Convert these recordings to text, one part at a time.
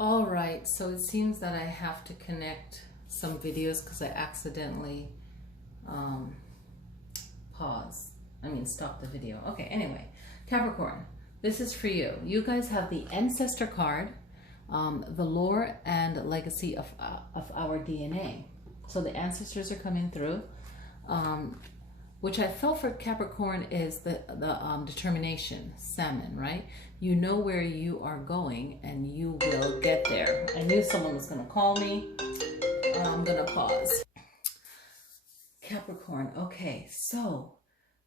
All right, so it seems that I have to connect some videos because I accidentally um, stop the video. Okay, anyway, Capricorn, this is for you. You guys have the Ancestor card, the lore and legacy of our DNA. So the ancestors are coming through. Which I felt for Capricorn is the determination, salmon, right? You know where you are going and you will get there. I knew someone was going to call me. I'm going to pause. Capricorn, okay, so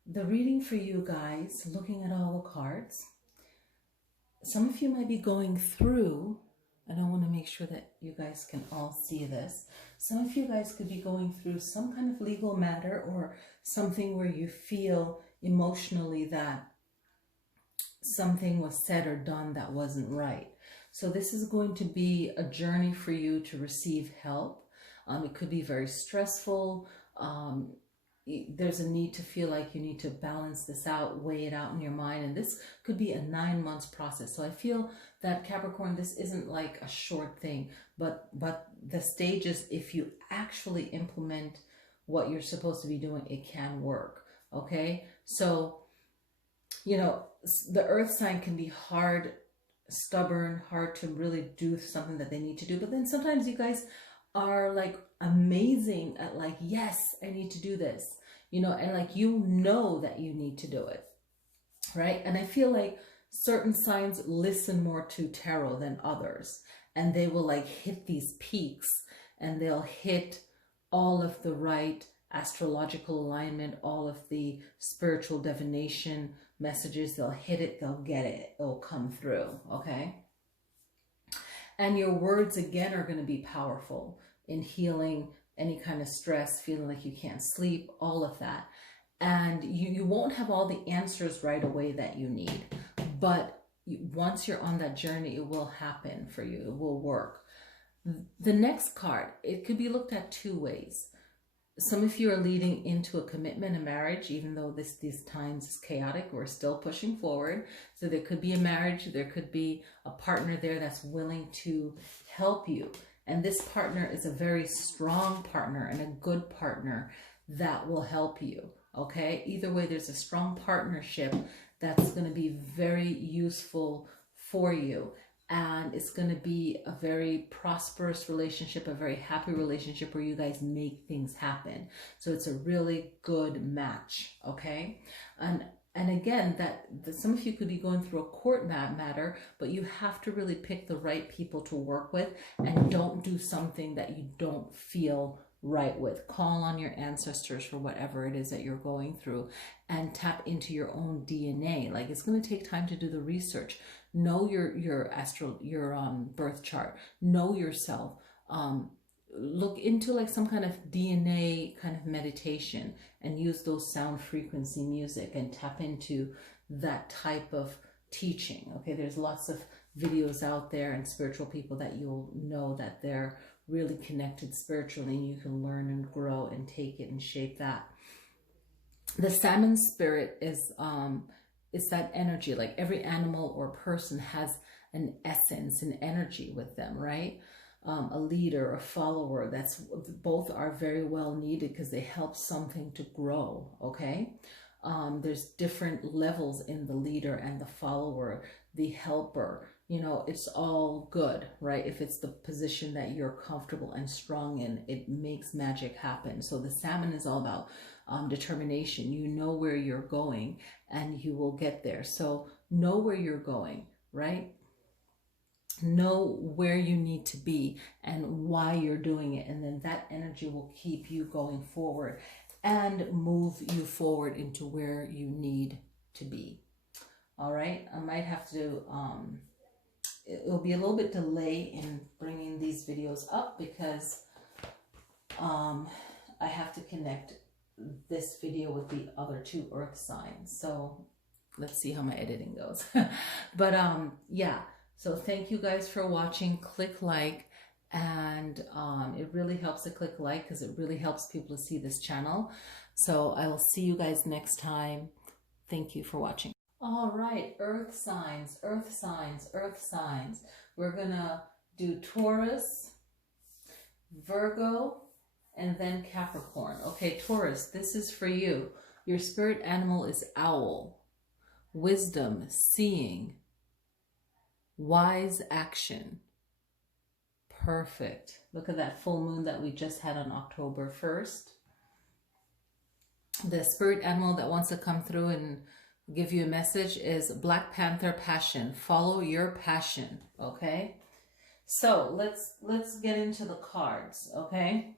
the reading for you guys, looking at all the cards, some of you might be going through, and I want to make sure that you guys can all see this. Some of you guys could be going through some kind of legal matter or something where you feel emotionally that something was said or done that wasn't right. So this is going to be a journey for you to receive help. It could be very stressful. There's a need to feel like you need to balance this out, weigh it out in your mind. And this could be a 9 months process. So I feel that Capricorn, this isn't like a short thing, but the stages, if you actually implement what you're supposed to be doing, it can work. Okay. So, you know, the earth sign can be hard, stubborn, hard to really do something that they need to do. But then sometimes you guys are like amazing at like, yes, I need to do this, you know, and like, you know that you need to do it, right? And I feel like certain signs listen more to tarot than others, and they will like hit these peaks and they'll hit all of the right astrological alignment, all of the spiritual divination messages. They'll hit it, they'll get it, it'll come through, okay? And your words, again, are going to be powerful in healing any kind of stress, feeling like you can't sleep, all of that. And you won't have all the answers right away that you need. But once you're on that journey, it will happen for you. It will work. The next card, it could be looked at two ways. Some of you are leading into a commitment, a marriage, even though these times is chaotic, we're still pushing forward. So there could be a marriage, there could be a partner there that's willing to help you. And this partner is a very strong partner and a good partner that will help you, okay? Either way, there's a strong partnership that's going to be very useful for you. And it's going to be a very prosperous relationship, a very happy relationship where you guys make things happen. So it's a really good match, okay? And again, that some of you could be going through a court matter, but you have to really pick the right people to work with, and don't do something that you don't feel right with. Call on your ancestors for whatever it is that you're going through, and tap into your own DNA. Like, it's going to take time to do the research. Know your birth chart. Know yourself. Look into like some kind of DNA kind of meditation and use those sound frequency music and tap into that type of teaching. Okay, there's lots of videos out there and spiritual people that you'll know that they're really connected spiritually, and you can learn and grow and take it and shape that. The salmon spirit is that energy. Like, every animal or person has an essence, an energy with them, right? A leader, a follower, both are very well needed because they help something to grow, okay? There's different levels in the leader and the follower, the helper. You know, it's all good, right? If it's the position that you're comfortable and strong in, it makes magic happen. So the salmon is all about determination. You know where you're going and you will get there. So know where you're going, right? Know where you need to be and why you're doing it. And then that energy will keep you going forward and move you forward into where you need to be. All right. I might have to, it'll be a little bit delay in bringing these videos up because I have to connect this video with the other two earth signs. So let's see how my editing goes. But yeah. So thank you guys for watching. Click like, and it really helps to click like because it really helps people to see this channel. So I will see you guys next time. Thank you for watching. All right, earth signs, earth signs, earth signs. We're gonna do Taurus, Virgo, and then Capricorn. Okay, Taurus, this is for you. Your spirit animal is owl. Wisdom, seeing, wise action. Perfect. Look at that full moon that we just had on October 1st. The spirit animal that wants to come through and give you a message is Black Panther passion. Follow your passion, okay? So let's get into the cards, okay?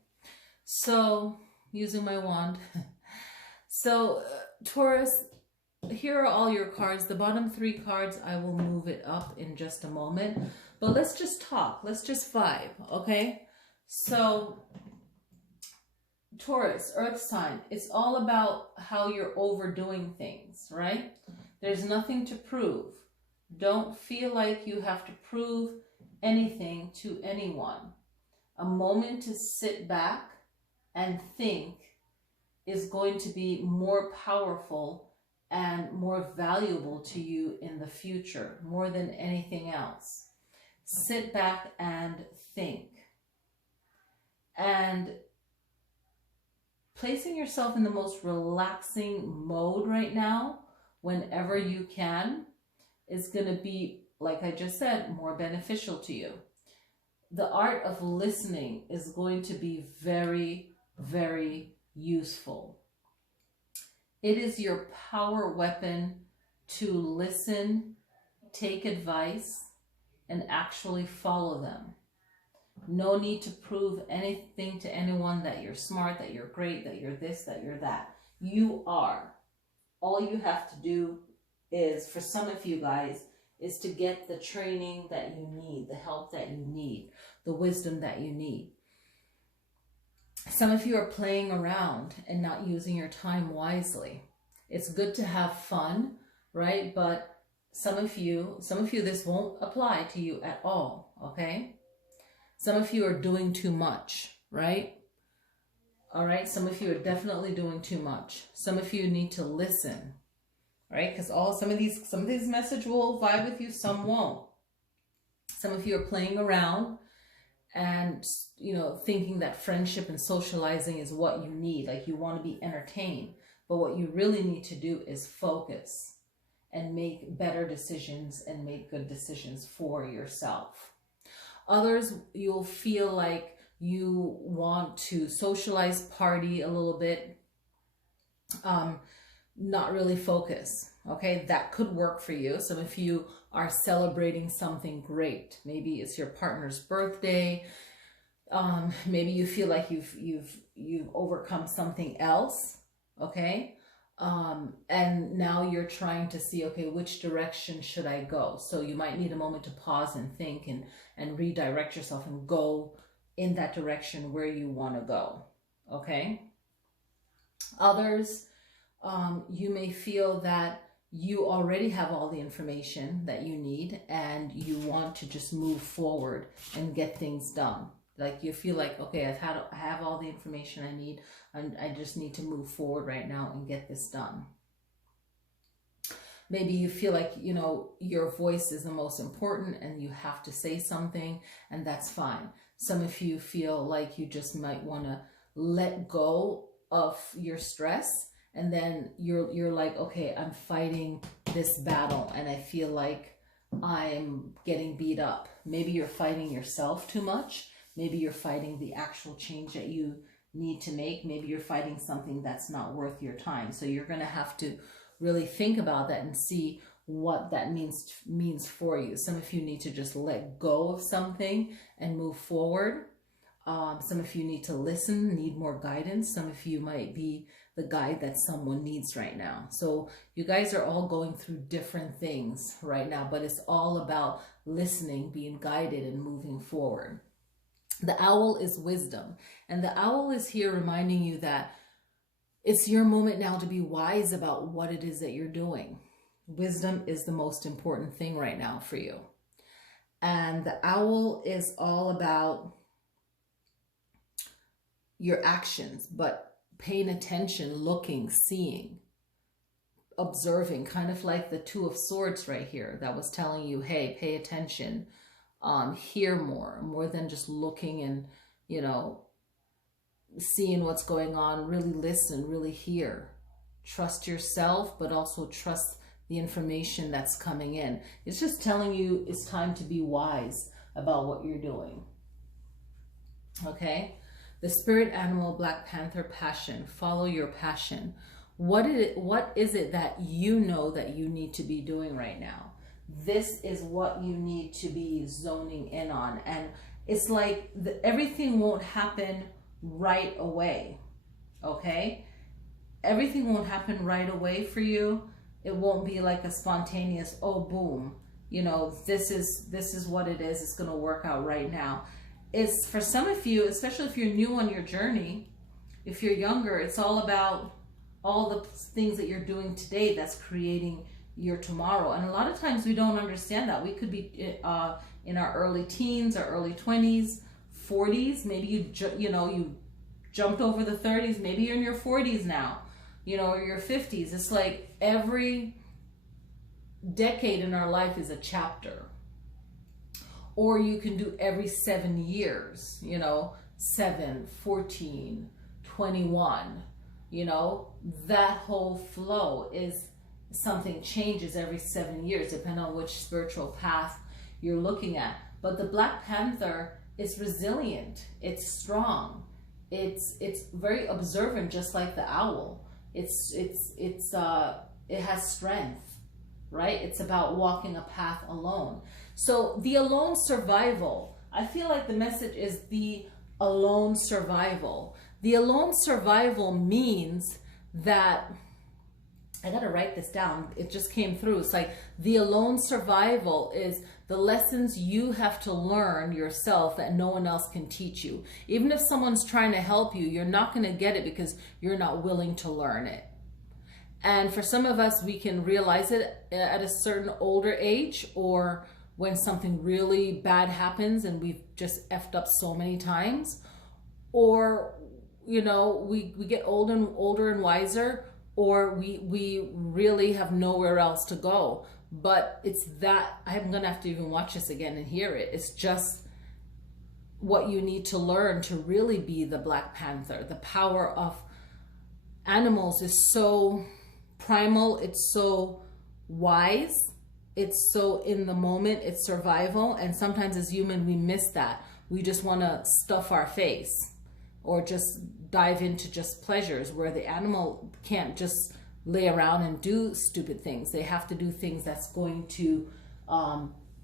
So using my wand. So Taurus, here are all your cards. The bottom 3 cards, I will move it up in just a moment. But let's just talk. Let's just vibe, okay? So Taurus, earth sign, it's all about how you're overdoing things, right? There's nothing to prove. Don't feel like you have to prove anything to anyone. A moment to sit back and think is going to be more powerful and more valuable to you in the future, more than anything else. Sit back and think. And placing yourself in the most relaxing mode right now, whenever you can, is going to be, like I just said, more beneficial to you. The art of listening is going to be very, very useful. It is your power weapon to listen, take advice, and actually follow them. No need to prove anything to anyone that you're smart, that you're great, that you're this, that you're that. You are. All you have to do is, for some of you guys, is to get the training that you need, the help that you need, the wisdom that you need. Some of you are playing around and not using your time wisely. It's good to have fun, right? But some of you, this won't apply to you at all, okay? Some of you are doing too much, right? All right, some of you are definitely doing too much. Some of you need to listen, right? Because some of these messages will vibe with you, some won't. Some of you are playing around and, thinking that friendship and socializing is what you need. Like, you want to be entertained. But what you really need to do is focus and make better decisions and make good decisions for yourself. Others, you'll feel like you want to socialize, party a little bit, not really focus. Okay, that could work for you. Some of you are celebrating something great. Maybe it's your partner's birthday. Maybe you feel like you've overcome something else. Okay. And now you're trying to see, okay, which direction should I go? So you might need a moment to pause and think and redirect yourself and go in that direction where you want to go. Okay. Others, you may feel that you already have all the information that you need and you want to just move forward and get things done. Like, you feel like, okay, I have all the information I need, and I just need to move forward right now and get this done. Maybe you feel like, your voice is the most important and you have to say something, and that's fine. Some of you feel like you just might want to let go of your stress, and then you're like, okay, I'm fighting this battle and I feel like I'm getting beat up. Maybe you're fighting yourself too much. Maybe you're fighting the actual change that you need to make. Maybe you're fighting something that's not worth your time. So you're going to have to really think about that and see what that means for you. Some of you need to just let go of something and move forward. Some of you need to listen, need more guidance. Some of you might be the guide that someone needs right now. So you guys are all going through different things right now, but it's all about listening, being guided, and moving forward. The owl is wisdom, and the owl is here reminding you that it's your moment now to be wise about what it is that you're doing. Wisdom is the most important thing right now for you. And the owl is all about your actions, but paying attention, looking, seeing, observing, kind of like the Two of Swords right here that was telling you, hey, pay attention. hear more than just looking and, you know, seeing what's going on. Really listen, really hear. Trust yourself, but also trust the information that's coming in. It's just telling you it's time to be wise about what you're doing. Okay? The spirit animal, Black Panther, passion. Follow your passion. What is it that you know that you need to be doing right now? This is what you need to be zoning in on. And it's like everything won't happen right away. Okay? Everything won't happen right away for you. It won't be like a spontaneous, oh, boom, you know, this is what it is. It's going to work out right now. It's for some of you, especially if you're new on your journey, if you're younger, it's all about all the things that you're doing today that's creating your tomorrow. And a lot of times we don't understand that. We could be in our early teens, our early 20s, 40s. Maybe you jumped over the 30s. Maybe you're in your 40s now, you know, or your 50s. It's like every decade in our life is a chapter. Or you can do every 7 years, you know, 7, 14, 21, you know, that whole flow is something changes every 7 years, depending on which spiritual path you're looking at. But the Black Panther is resilient. It's strong. It's very observant, just like the owl. It has strength, right? It's about walking a path alone. So the alone survival, I feel like the message is the alone survival. The alone survival means that, I got to write this down. It just came through. It's like the alone survival is the lessons you have to learn yourself that no one else can teach you. Even if someone's trying to help you, you're not going to get it because you're not willing to learn it. And for some of us, we can realize it at a certain older age, or when something really bad happens and we've just effed up so many times, or, you know, we get older and wiser, or we really have nowhere else to go. But it's that, I'm gonna have to even watch this again and hear it. It's just what you need to learn to really be the Black Panther. The power of animals is so primal, it's so wise, it's so in the moment, it's survival. And sometimes as human, we miss that. We just wanna stuff our face or just dive into just pleasures, where the animal can't just lay around and do stupid things. They have to do things that's going to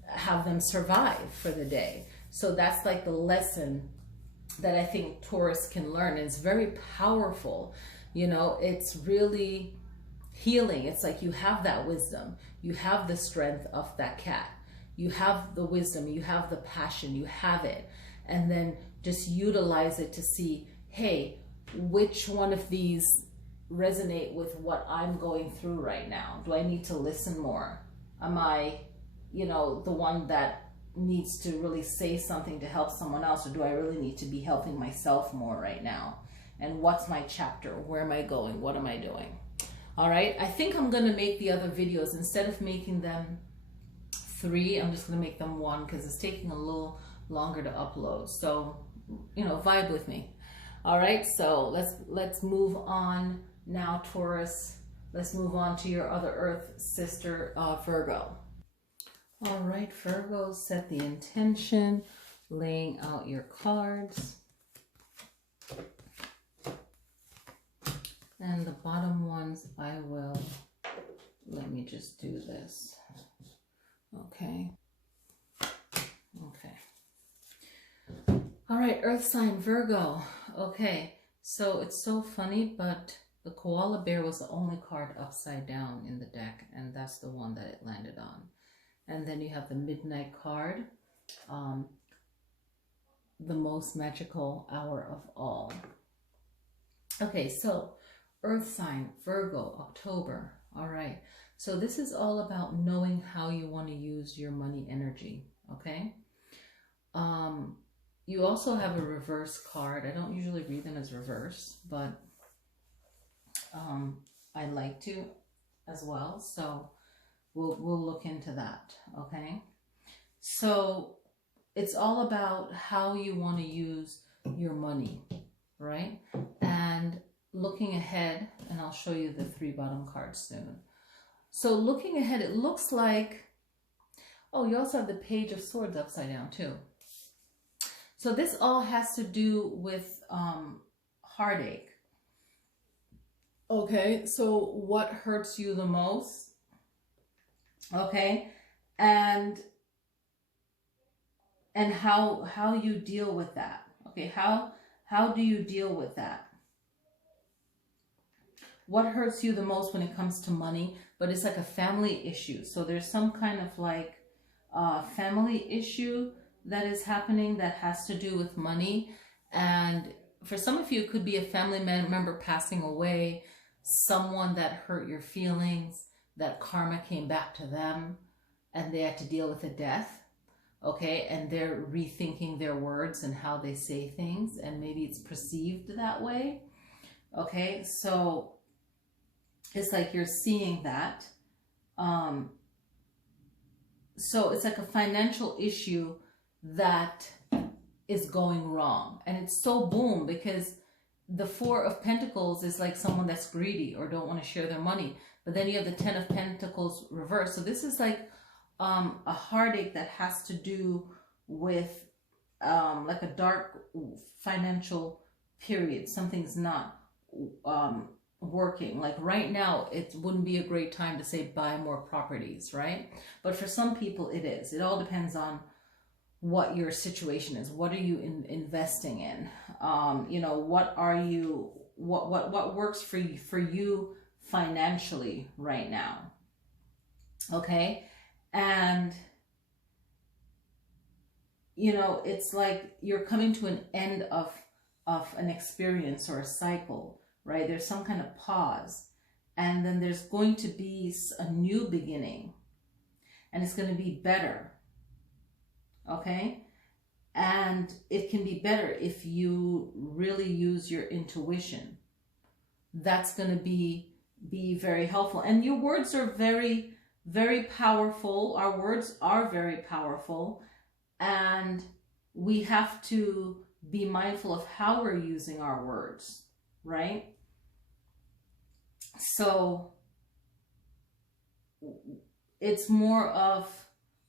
have them survive for the day. So that's like the lesson that I think Taurus can learn. And it's very powerful. You know, it's really healing. It's like you have that wisdom. You have the strength of that cat. You have the wisdom. You have the passion. You have it. And then just utilize it to see, hey, which one of these resonate with what I'm going through right now? Do I need to listen more? Am I, you know, the one that needs to really say something to help someone else, or do I really need to be helping myself more right now? And what's my chapter? Where am I going? What am I doing? All right, I think I'm going to make the other videos, instead of making them 3, I'm just going to make them 1 because it's taking a little longer to upload. So, you know, vibe with me. All right, so let's move on now, Taurus. Let's move on to your other Earth sister, Virgo. All right, Virgo, set the intention, laying out your cards. And the bottom ones, I will, let me just do this. Okay. Okay. All right, Earth sign, Virgo. Okay, so it's so funny, but the koala bear was the only card upside down in the deck, and that's the one that it landed on. And then you have the midnight card, the most magical hour of all. Okay, so Earth sign, Virgo, October. All right, so this is all about knowing how you want to use your money energy, okay? You also have a reverse card. I don't usually read them as reverse, but I like to as well. So we'll look into that, okay? So it's all about how you want to use your money, right? And looking ahead, and I'll show you the 3 bottom cards soon. So looking ahead, it looks like, oh, you also have the Page of Swords upside down too. So this all has to do with heartache. Okay, so what hurts you the most? Okay, and how you deal with that. Okay, how do you deal with that? What hurts you the most when it comes to money? But it's like a family issue. So there's some kind of like family issue that is happening that has to do with money. And for some of you, it could be a family member passing away, someone that hurt your feelings, that karma came back to them and they had to deal with a death. Okay, and they're rethinking their words and how they say things, and maybe it's perceived that way. Okay, so it's like you're seeing that. So it's like a financial issue that is going wrong. And it's so boom, because the 4 of Pentacles is like someone that's greedy or don't want to share their money. But then you have the 10 of Pentacles reversed. So this is like a heartache that has to do with like a dark financial period. Something's not working. Like right now, it wouldn't be a great time to say buy more properties, right? But for some people it is. It all depends on what your situation is. What are you investing in? You know, what are you, what works for you financially right now? Okay. And, you know, it's like you're coming to an end of an experience or a cycle, right? There's some kind of pause, and then there's going to be a new beginning, and it's going to be better. Okay. And it can be better if you really use your intuition. That's going to be very helpful. And your words are very, very powerful. Our words are very powerful, and we have to be mindful of how we're using our words, right? So it's more of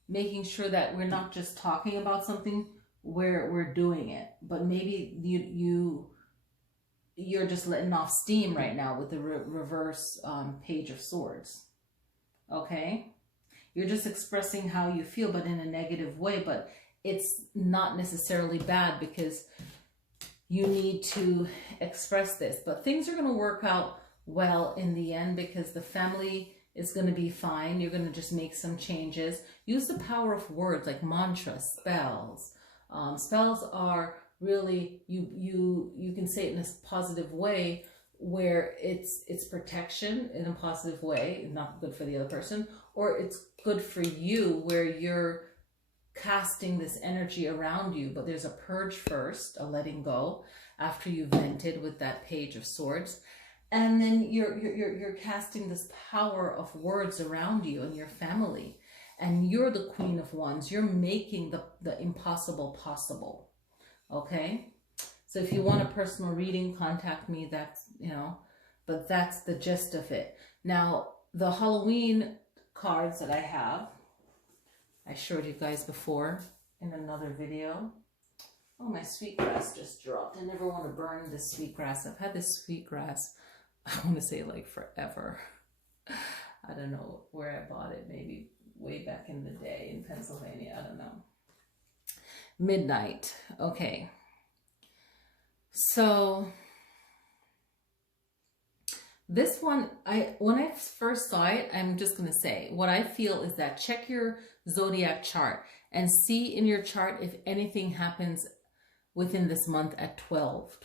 making sure that we're not just talking about something, where we're doing it. But maybe you're just letting off steam right now with the reverse Page of Swords. Okay, you're just expressing how you feel, but in a negative way. But it's not necessarily bad, because you need to express this. But things are going to work out well in the end, because the family is going to be fine. You're going to just make some changes. Use the power of words, like mantras, spells. Spells are really, you can say it in a positive way, where it's protection in a positive way, not good for the other person, or it's good for you, where you're casting this energy around you. But there's a purge first, a letting go, after you vented with that Page of Swords. And then you're casting this power of words around you and your family. And you're the Queen of Wands. You're making the impossible possible. Okay? So if you want a personal reading, contact me. That's, you know, but that's the gist of it. Now, the Halloween cards that I have, I showed you guys before in another video. Oh, my sweetgrass just dropped. I never want to burn this sweetgrass. I've had this sweetgrass, I want to say like forever. I don't know where I bought it. Maybe way back in the day in Pennsylvania. I don't know. Midnight. Okay. So this one, when I first saw it, I'm just going to say what I feel is that check your zodiac chart and see in your chart if anything happens within this month at 12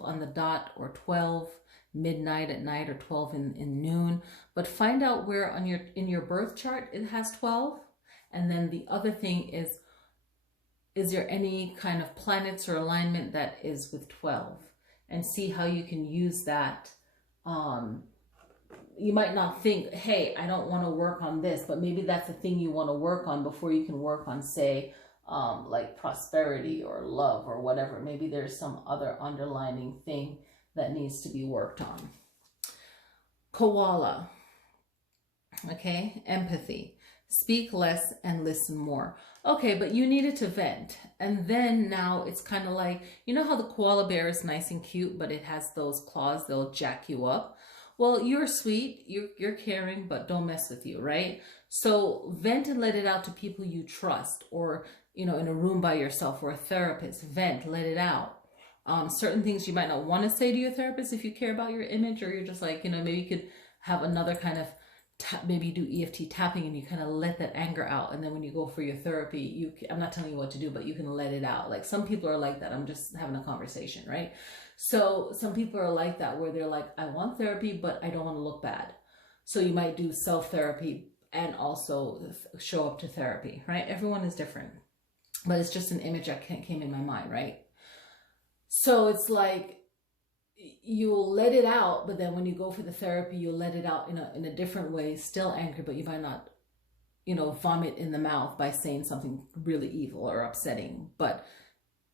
on the dot, or 12 midnight at night, or 12 in noon. But find out where in your birth chart it has 12. And then the other thing is there any kind of planets or alignment that is with 12, and see how you can use that. You might not think, hey, I don't want to work on this, but maybe that's the thing you want to work on before you can work on, say, like prosperity or love or whatever. Maybe there's some other underlining thing that needs to be worked on. Koala. Okay, empathy. Speak less and listen more. Okay, but you needed to vent. And then now it's kind of like, you know how the koala bear is nice and cute, but it has those claws, they'll jack you up. Well, you're sweet, you're caring, but don't mess with you, right? So vent and let it out to people you trust, or, you know, in a room by yourself, or a therapist. Vent, let it out. Certain things you might not want to say to your therapist if you care about your image, or you're just like, you know, maybe you could have another kind of maybe you do EFT tapping and you kind of let that anger out. And then when you go for your therapy, I'm not telling you what to do, but you can let it out. Like some people are like that. I'm just having a conversation, right? So some people are like that, where they're like, I want therapy, but I don't want to look bad. So you might do self-therapy and also show up to therapy, right? Everyone is different, but it's just an image that came in my mind, right? So it's like, you'll let it out, but then when you go for the therapy, you'll let it out in a different way, still angry, but you might not, you know, vomit in the mouth by saying something really evil or upsetting, but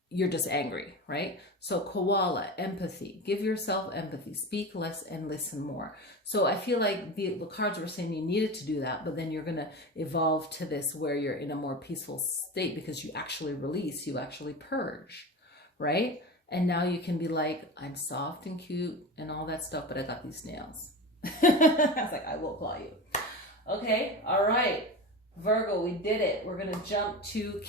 you're just angry, right? So koala, empathy. Give yourself empathy. Speak less and listen more. So I feel like the cards were saying you needed to do that, but then you're going to evolve to this where you're in a more peaceful state because you actually release, you actually purge, right? And now you can be like, I'm soft and cute and all that stuff, but I got these nails. I was like, I will call you. Okay, all right. Virgo, we did it. We're going to jump to